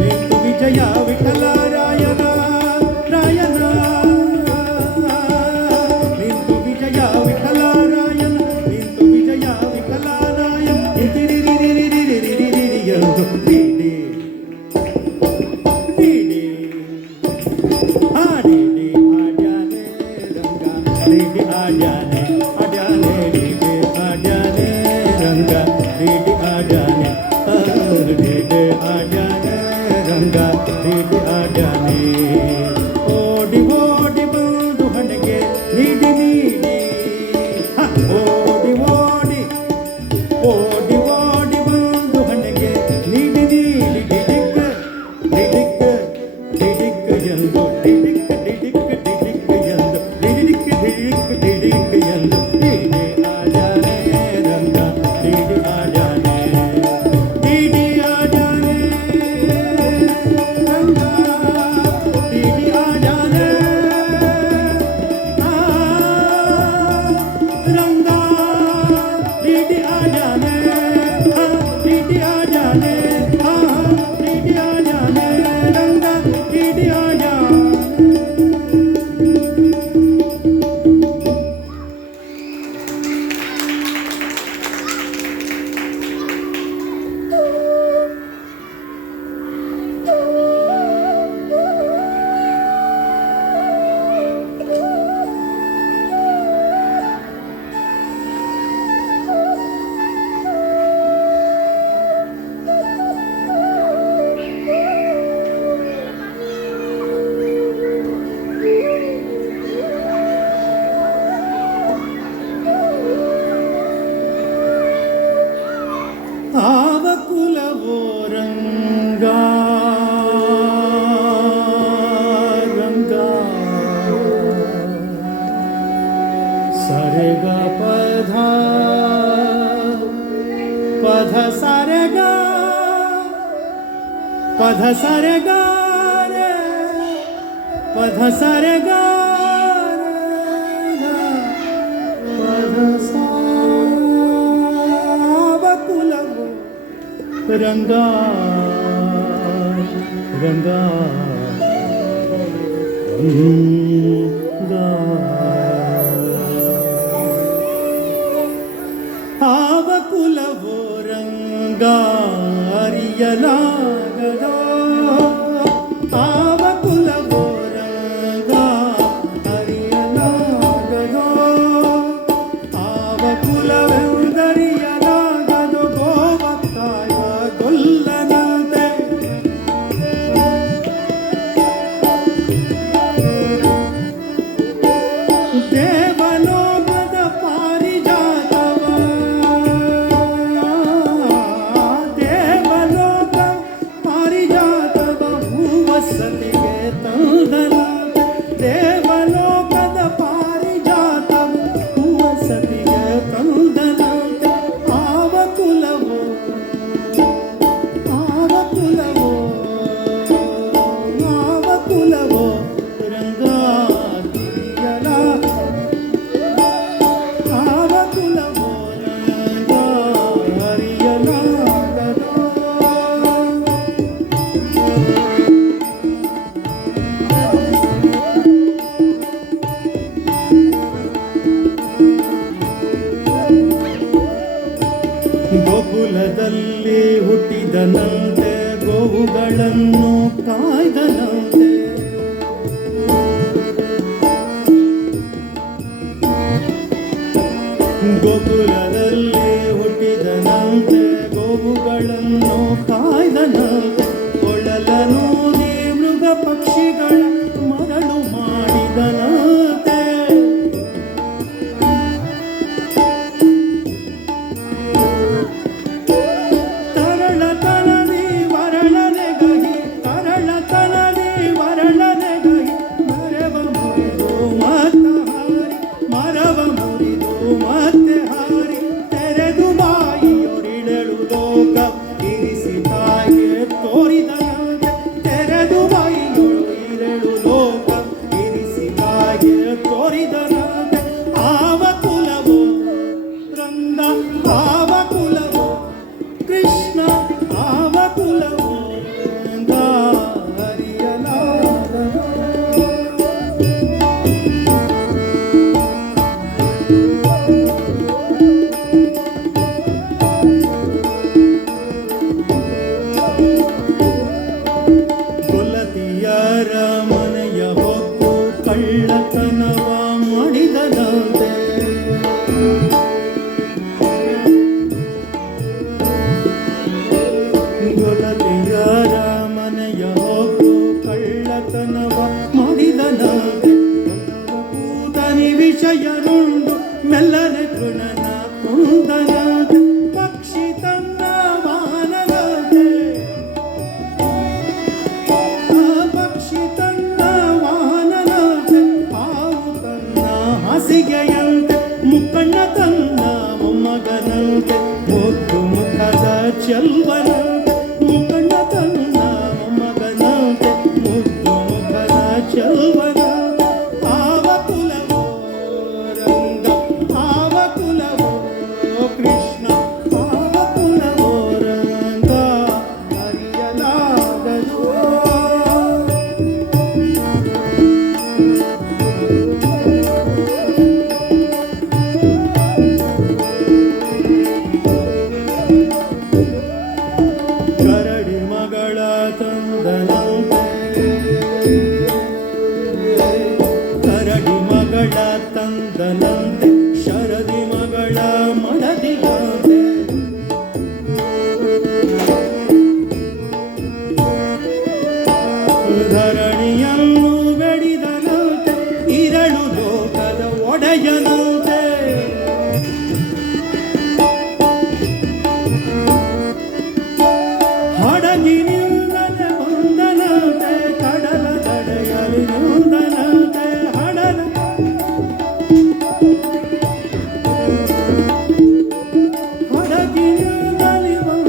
ನಿಂತು ವಿಜಯ ವಿಠಲರಾಯನ ರಾಯನ ನಿಂತು ವಿಜಯ ವಿಠಲರಾಯನ ನಿಂತು ವಿಜಯ ವಿಠಲರಾಯನ ಎಂದು ಡಿಡಿ ಡಿಡಿ ಡಿಡಿ ಆಡ್ಯಾನೆ ರಂಗ ಡಿಡಿ ಆಡ್ಯಾನೆ ಆಡ್ಯಾನೆ ಡಿಡಿ ಆಡ್ಯಾನೆ ರಂಗ ಡಿಡಿ ಆಡ್ಯಾನೆ ಡಿಡಿ ಆಡ್ಯಾನೆ ರಂಗ ಡಿಡಿ ಆಡ್ಯಾನೆ ಓಡಿ ಓಡಿ ಬಂದು ಹಣೆಗೆ ನೀಡಿ ನೀಡಿ ಓಡಿ ಓಡಿ ಓಡಿ ಓಡಿ ಬಂದು ಹಣೆಗೆ ನೀಡಿ ನೀಡಿ ಡಿಡಿಕ್ ಡಿಡಿಕ್ ಡಿಡಿಕ್ ಎಂದು ಡಿಡಿಕ್ ಡಿಡಿಕ್ ಡಿಡಿಕ್ ಎಂದು ಡಿಡಿಕ್ ಡಿಡಿಕ್ ಡಿಡಿಕ್ ಎಂದು ಡಿಡಿ ಆಡ್ಯಾನೆ ರಂಗ ಡಿಡಿ ಆಡ್ಯಾನೆ ಸಾರೆ ಗ ಪಧ ಸಾರೆ ಗ ರೇ ಪಧ ಸಾರೆ ಗ ಪಧ ಸಾವ ಕುಲವು ರಂಗ ರಂಗ ಆವ ಕುಲವು ರಂಗ ಅರಿಯಲಾಗದೋ ಆವ ಕುಲವು ರಂಗ ಅರಿಯಲಾಗದೋ ಆವ ಕುಲವೆಂದರಿಯಲಾಗದೋ ಗೋವಕ್ಕಾಯ ಗೊಲ್ಲನಂತೆ ದೇವಲೋಕದ ಪಾರಿಜಾತವ ದೇವಲೋಕ ಪಾರಿಜಾತವ ಹೂವಸತಿಗೆ ತಂದನ ದೇವಲೋಕದ ಪಾರಿಜಾತವ ಹೂವಸತಿಗೆ ತಂದನ ಆವ ಕುಲವು ಆವ ಕುಲವು ಆವ ಕುಲವು ರಂಗ ಆವ ಕುಲವು ರಂಗ ಅರಿಯಲಾಗದೋ ಗೋಕುಲದಲ್ಲಿ ಹುಟ್ಟಿದನಂತೆ ಗೋವುಗಳನ್ನು ಕಾಯ್ದನಂತೆ ಗೋಕುಲದಲ್ಲಿ ಹುಟ್ಟಿದನಂತೆ ಗೋವುಗಳನ್ನು ಕಾಯ್ದನಂತೆ ಕೊಳಲನೂದಿ ಮೃಗ ಪಕ್ಷಿಗಳ ಮರಳು ಮಾಡಿದನಂತೆ ತರಳತನದಿ ವರಳನೆಗಹಿ ತರಳತನದಿ ವರಳನೆಗಹಿ ಮರವ ಮುರಿದು ಮತ್ತ ಹಾರಿ ಮರವ ಮುರಿದು ಮತ್ತೆ ಹಾರಿ ತೆರೆದು ಬಾಯಿಯೊರಿಳೆಳು ಲೋಕ ಇರಿಸಿ ತಾಯಿಗೆ ತೋರಿದನಂತೆ ತೆರೆದು ಬಾಯಿಯೊರಿಳೆಳು ಲೋಕ ಇರಿಸಿ ತಾಯಿಗೆ ತೋರಿದನಂತೆ ಆವ ಕುಲವು ರಂಗ ಆವ ಕುಲವು ಕೃಷ್ಣ ಆವ ಕುಲವು ರಂಗ ಅರಿಯಲಾಗದೋ ಕೊಲತಿಯರ ಮನೆಯ ಹೊಕ್ಕು ಕಳ್ಳತನವ ಮಾಡಿದನಂತೆ ಕೊಲತಿಯರ ಮನೆಯ ಹೊಕ್ಕು ಕಳ್ಳತನವ ಮಾಡಿದನಂತೆ ಕೂತನಿ ವಿಷಯನುಂಡು ಮೆಲ್ಲನೆ ಗುಣನ ಕುಂದನಂತೆ ಪಕ್ಷಿ ತನ್ನ ವಾನದಂತೆ ಪಕ್ಷಿ ತನ್ನ ವಾನನಂತೆ ಹಾವು ತನ್ನ ಹಾಸಿಗೆಯಂತೆ ಮುಕ್ಕಣ್ಣ ತನ್ನ ಮೊಮ್ಮಗನಂತೆ ಮುದ್ದು ಮುಖದ ಚೆಲ್ವನಂತೆ ಮುಕ್ಕಣ್ಣ ತನ್ನ ಮೊಮ್ಮಗನಂತೆ ಮುದ್ದು ಮುಖದ ಚೆಲ್ವನಂತೆ ಆವ ಕುಲವು ರಂಗ ಆವ ಕುಲವು ಕೃಷ್ಣ ಆವ ಕುಲವು ರಂಗ ಅರಿಯಲಾಗದೋ ಕರಡಿ ಮಗಳ ತಂದನಂತೆ ಕರಡಿ ಮಗಳ ತಂದನಂತೆ ಶರದಿ ಮಗಳ ಮಡದಿಯಂತೆ ಧರಣಿಯನ್ನು ಬೆಡಿದನಂತೆ ಇರಳು ಲೋಕದ ಒಡೆಯನಂತೆ ಹಡಗಿನಿಂದನೆ ಬಂದನಂತೆ ಕಡಲ ತಡೆಯಲು ನಿಂದನಂತೆ ಹಡಲ ಹಡಗಿನಿಂದನೆ ಬಂದ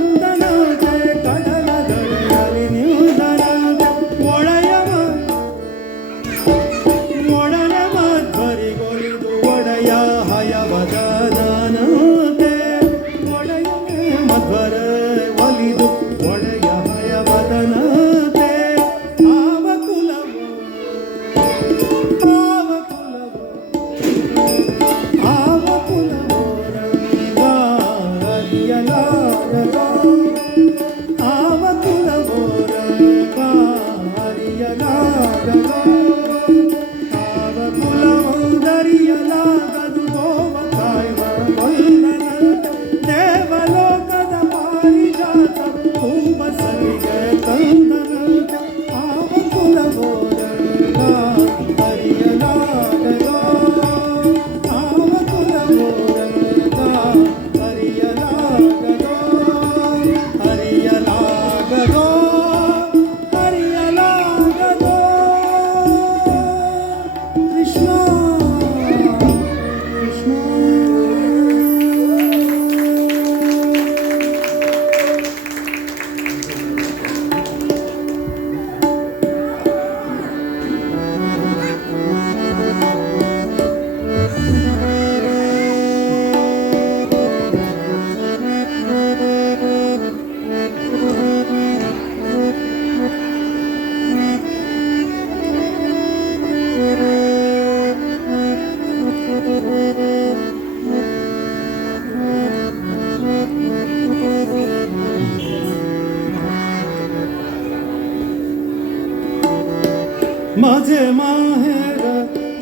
माझे माहेर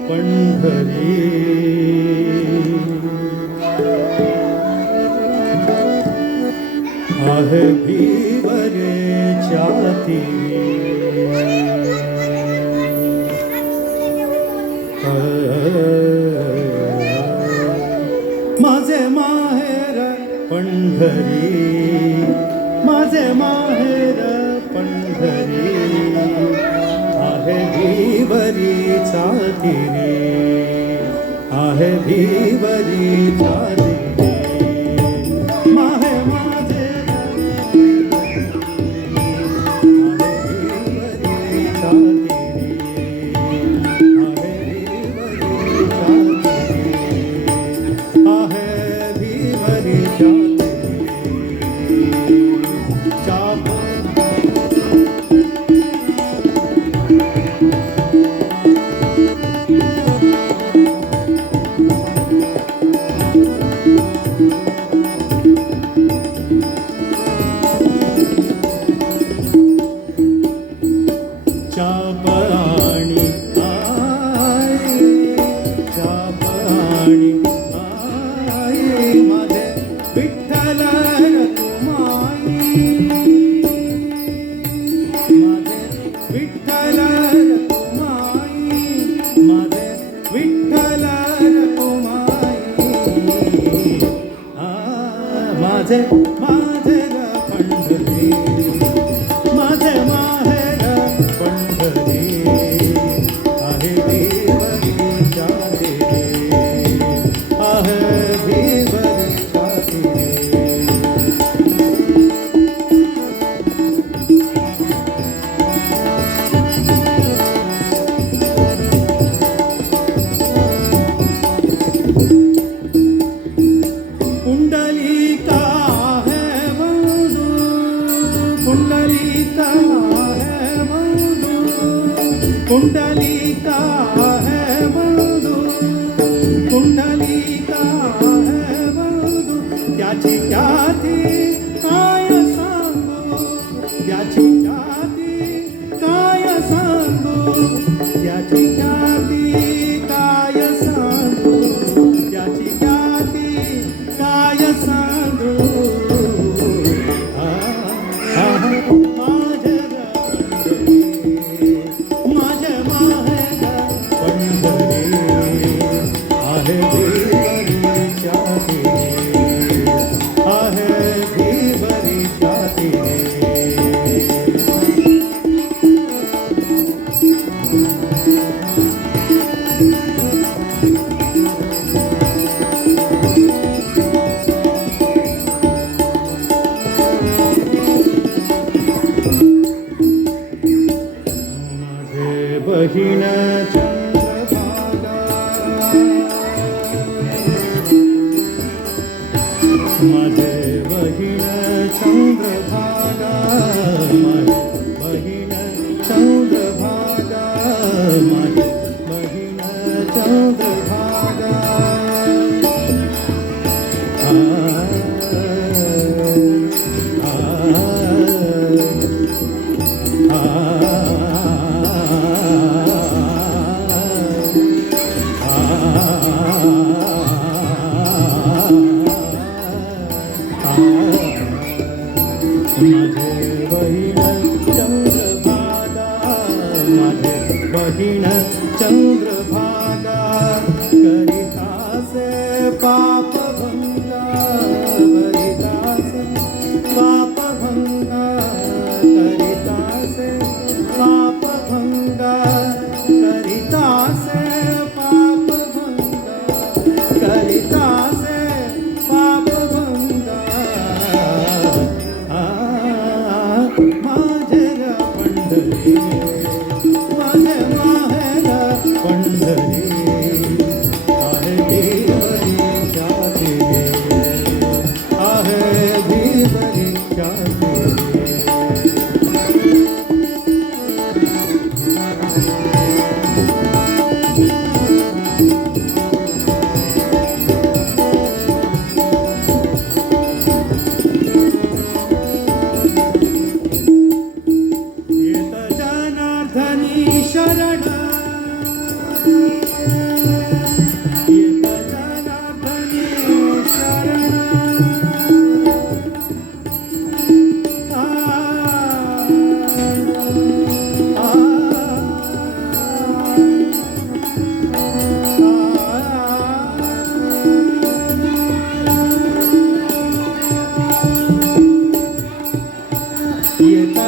पंढरी आहे भीवरेच्या तीरी माझे माहेर पंढरी माझे माहेर पंढरी आहे भीवरीचा तीरी आहे भीवरीचा तीरी माहे माझे माझे माझे पंढरी माझे माहेर पंढरी आहे भीवरीच्या तीरी आहे भीवरीच्या तीरी पुंडलिका पुंडलिका है मधु पुंडलिका है मधु पुंडलिका है मधु त्याची ख्याती काय सांगू त्याची ख्याती काय सांगू त्याची ख्याती काय सांगू त्याची ख्याती काय सांगू बहीण चंद्रभागा माझे बहीण चंद्रभागा माझे बहीण चंद्रभागा माझे बहीण चंद्रभागा माझे बहीण चंद्रभागा माझे बहीण चंद्रभागा करितासे पापभंगा करितासे पापभंगा करितासे पापभंगा करितासे पापभंगा करितासे पापभंगा माझे पंढरी माझे माहेर पंढरी आहे भीवरीच्या तीरी आहे भीवरीच्या तीरी शरण येता